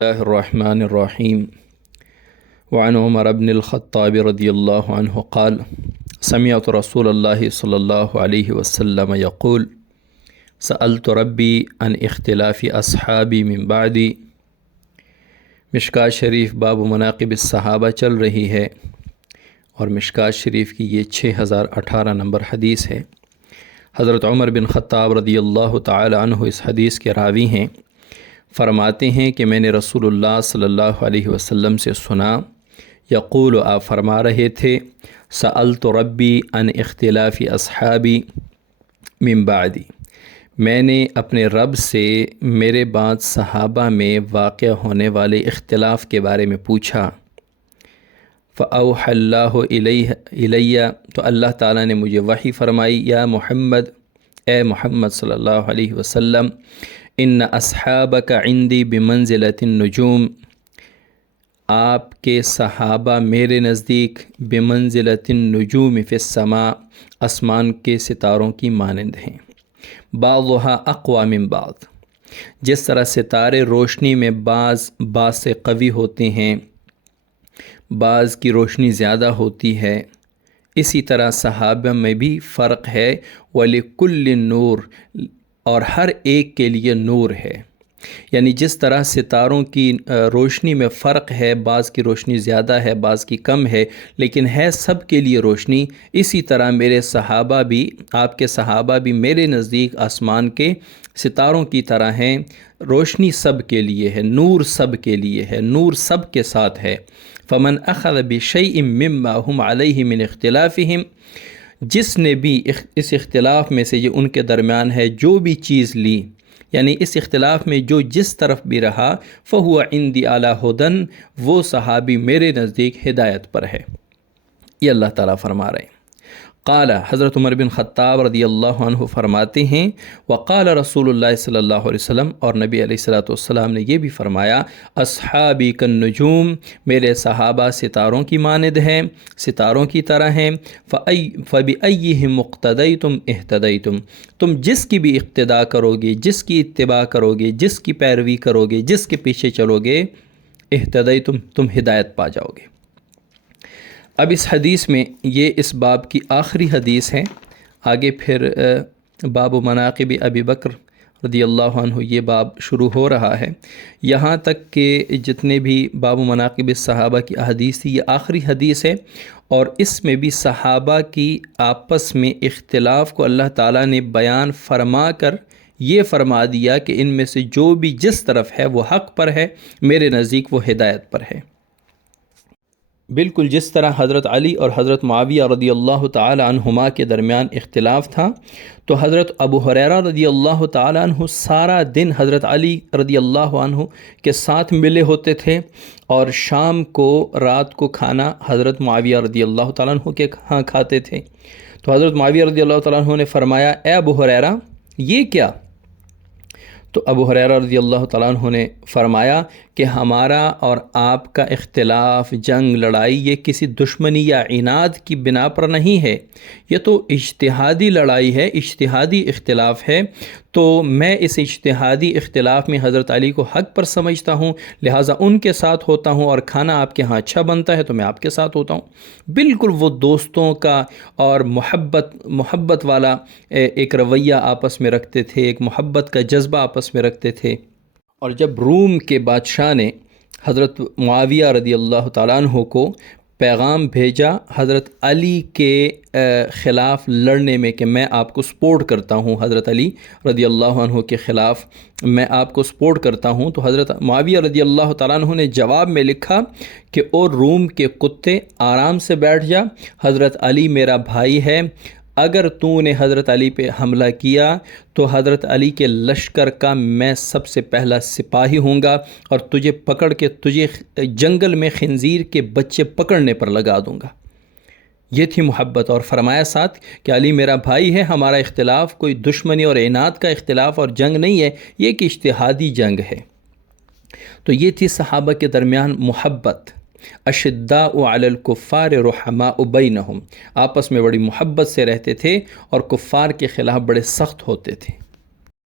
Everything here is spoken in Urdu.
الله الرحمن الرحيم. وعن عمر بن الخطاب رضي الله عنه قال: سمعت رسول الله صلى الله عليه وسلم يقول: سألت ربي عن اختلاف أصحابي من بعدي۔ مشکوٰۃ شریف باب مناقب الصحابہ چل رہی ہے اور مشکوٰۃ شریف کی یہ 6018 نمبر حدیث ہے۔ حضرت عمر بن خطاب رضی اللہ تعالی عنہ اس حدیث کے راوی ہیں۔ فرماتے ہیں کہ میں نے رسول اللہ صلی اللہ علیہ وسلم سے سنا، یقول، آپ فرما رہے تھے، سألت ربی عن اختلاف اصحابی من بعدی، میں نے اپنے رب سے میرے بعد صحابہ میں واقع ہونے والے اختلاف کے بارے میں پوچھا۔ فأوحى اللہ الیہ، تو اللہ تعالیٰ نے مجھے وحی فرمائی، یا محمد، اے محمد صلی اللہ علیہ وسلم، ان اصحابک عندی بمنزلۃ النجوم، آپ کے صحابہ میرے نزدیک بمنزلۃ النجوم فی السماء، آسمان کے ستاروں کی مانند ہیں۔ بعضھا اقوی من بعض، جس طرح ستارے روشنی میں بعض سے قوی ہوتے ہیں، بعض کی روشنی زیادہ ہوتی ہے، اسی طرح صحابہ میں بھی فرق ہے۔ وَلِكُلِّ نور، اور ہر ایک کے لیے نور ہے، یعنی جس طرح ستاروں کی روشنی میں فرق ہے، بعض کی روشنی زیادہ ہے، بعض کی کم ہے، لیکن ہے سب کے لیے روشنی، اسی طرح میرے صحابہ بھی، آپ کے صحابہ بھی میرے نزدیک آسمان کے ستاروں کی طرح ہیں، روشنی سب کے لیے ہے، نور سب کے لیے ہے، نور سب کے ساتھ ہے۔ فمن اخذ بشیء مما هم علیہ من اختلافہم، جس نے بھی اس اختلاف میں سے، یہ ان کے درمیان ہے، جو بھی چیز لی، یعنی اس اختلاف میں جو جس طرف بھی رہا، فہو عندی علی ھدی، وہ صحابی میرے نزدیک ہدایت پر ہے۔ یہ اللہ تعالیٰ فرما رہے ہیں۔ قال، حضرت عمر بن خطاب رضی اللہ عنہ فرماتے ہیں، وقال رسول اللہ صلی اللہ علیہ وسلم، اور نبی علیہ السلام نے یہ بھی فرمایا، اصحابی کالنجوم، میرے صحابہ ستاروں کی مانند ہیں، ستاروں کی طرح ہیں۔ فبأیہم اقتدیتم اہتدیتم، تم جس کی بھی اقتداء کرو گے، جس کی اتباع کرو گے، جس کی پیروی کرو گے، جس کے پیچھے چلو گے، اہتدیتم، تم ہدایت پا جاؤ گے۔ اب اس حدیث میں، یہ اس باب کی آخری حدیث ہے، آگے پھر باب مناقب ابی بکر رضی اللہ عنہ یہ باب شروع ہو رہا ہے۔ یہاں تک کہ جتنے بھی باب مناقب صحابہ کی احادیث تھی، یہ آخری حدیث ہے، اور اس میں بھی صحابہ کی آپس میں اختلاف کو اللہ تعالیٰ نے بیان فرما کر یہ فرما دیا کہ ان میں سے جو بھی جس طرف ہے وہ حق پر ہے، میرے نزدیک وہ ہدایت پر ہے۔ بالکل جس طرح حضرت علی اور حضرت معاویہ رضی اللہ تعالی عنہما کے درمیان اختلاف تھا، تو حضرت ابو ہریرہ رضی اللہ تعالی عنہ سارا دن حضرت علی رضی اللہ عنہ کے ساتھ ملے ہوتے تھے، اور شام کو، رات کو کھانا حضرت معاویہ رضی اللہ تعالی عنہ کے ہاں کھاتے تھے۔ تو حضرت معاویہ رضی اللہ تعالی عنہ نے فرمایا، اے ابو ہریرہ، یہ کیا؟ تو ابو ہریرہ رضی اللہ تعالیٰ عنہ نے فرمایا کہ ہمارا اور آپ کا اختلاف، جنگ، لڑائی، یہ کسی دشمنی یا عناد کی بنا پر نہیں ہے، یہ تو اجتہادی لڑائی ہے، اجتہادی اختلاف ہے۔ تو میں اس اجتہادی اختلاف میں حضرت علی کو حق پر سمجھتا ہوں، لہٰذا ان کے ساتھ ہوتا ہوں، اور کھانا آپ کے ہاں اچھا بنتا ہے تو میں آپ کے ساتھ ہوتا ہوں۔ بالکل وہ دوستوں کا اور محبت والا ایک رویہ آپس میں رکھتے تھے، ایک محبت کا جذبہ آپس میں رکھتے تھے۔ اور جب روم کے بادشاہ نے حضرت معاویہ رضی اللہ تعالیٰ عنہ کو پیغام بھیجا حضرت علی کے خلاف لڑنے میں، کہ میں آپ کو سپورٹ کرتا ہوں، حضرت علی رضی اللہ عنہ کے خلاف میں آپ کو سپورٹ کرتا ہوں، تو حضرت معاویہ رضی اللہ تعالیٰ عنہ نے جواب میں لکھا کہ او روم کے کتے، آرام سے بیٹھ جا، حضرت علی میرا بھائی ہے، اگر تو نے حضرت علی پہ حملہ کیا تو حضرت علی کے لشکر کا میں سب سے پہلا سپاہی ہوں گا، اور تجھے پکڑ کے تجھے جنگل میں خنزیر کے بچے پکڑنے پر لگا دوں گا۔ یہ تھی محبت، اور فرمایا ساتھ کہ علی میرا بھائی ہے، ہمارا اختلاف کوئی دشمنی اور عناد کا اختلاف اور جنگ نہیں ہے، یہ ایک اجتہادی جنگ ہے۔ تو یہ تھی صحابہ کے درمیان محبت۔ اشداء علی الکفار رحماء بینہم، آپس میں بڑی محبت سے رہتے تھے اور کفار کے خلاف بڑے سخت ہوتے تھے۔